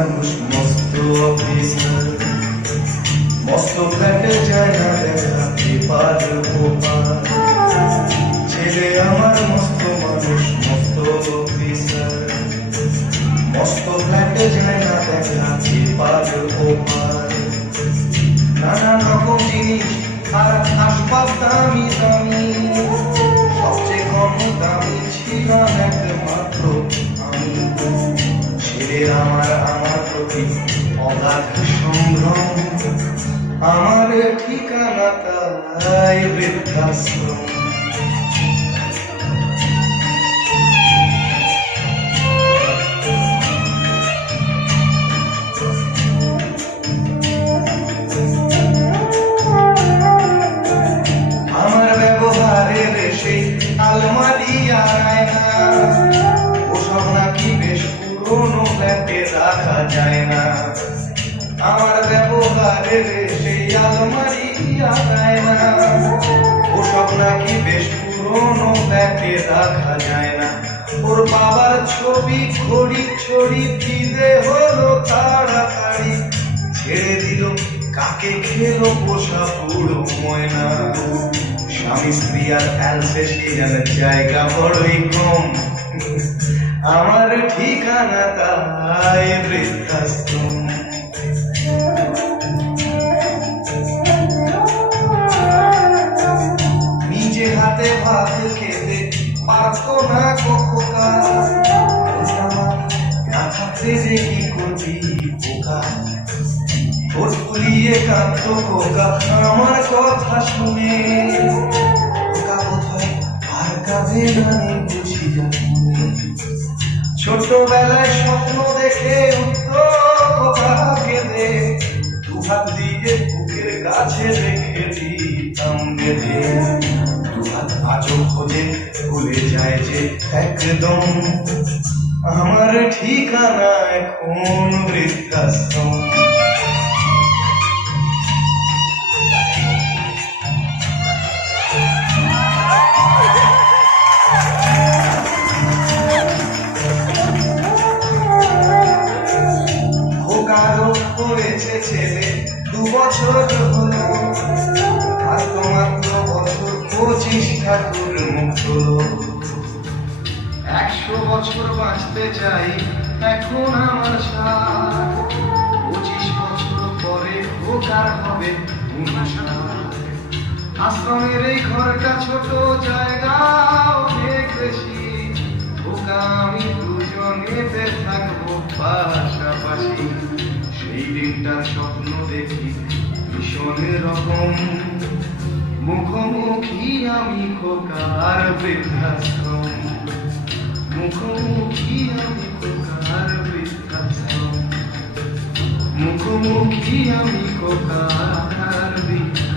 মানুষ মস্ত অফিসার, মস্ত ফ্ল্যাটে যায় না দেখা পেপার ওপার। ছেলে আমার মস্ত মানুষ মস্ত অফিসার, মস্ত ফ্ল্যাটে যায় না দেখা পেপার ওপার। নানান রকম জিনিস আর আসবাব দামি দামি, সবচেয়ে কম দামি ছিলাম একমাত্র আমি। ছেলে আমার প্রতি অগাধ সম্ভ্রম, আমার ঠিকানা তাই বৃদ্ধাশ্রম। আমার ব্যবহারের সেই আলমারি আনায় না, ওসব নাকি বেশ পুরনো ফ্ল্যাটে রাখা যায় না। আমার ব্যবহারের সেই আলমারি আনায় না, ওসব নাকি বেশ পুরনো ফ্ল্যাটে রাখা যায় না। ওর বাবার ছবি খড়ি ছড়ি দিতে হলো তাড়াতাড়ি, ছেড়ে দিল কাকে খেলো পোষা পুরো ময়না। স্বামী স্ত্রী আর অ্যালসেশিয়ান জায়গা বড়ই কম, আমার ঠিকানা তাই বৃদ্ধাশ্রম। নিজে হাতে ভাত খেতে পারতো না খোকা, না থাকতে যে কি করবি খোকা। ঠোঁট ফুলিয়ে কাঁদতো খোকা আমার কথা শুনে, খোকা কোথায় আর কাঁদে না বুঝি জানি। ছোটবেলায় স্বপ্ন দেখে উঠতো খোকা কেঁদে, দুহাত দিয়ে বুকের কাছে রেখে দিতাম বেঁধে। দুহাত আজও খোঁজে ভুলে যায় যে একদম, আমার ঠিকানা এখন বৃদ্ধাশ্রম। করেছে ছেলে 2 বছর হলো, আর মাত্র বছর 25 ঠাকুর মুখ হলো। 100 বছর বাঁচতে চাই এখন আমার সাথ, 25 বছর পরে খোকার হবে 59। আশ্রমের এই ঘরটা ছোট, জায়গা অনেক বেশি, খোকা আমি দুজনেতে থাকবো পাশাপাশি। সেই দিনটার স্বপ্ন দেখি ভীষণ রকম, মুখোমুখি আমি খোকার বৃদ্ধাশ্রম। মুখোমুখি আমি খোকার বৃদ্ধাশ্রম, মুখোমুখি আমি খোকার বৃদ্ধাশ্রম।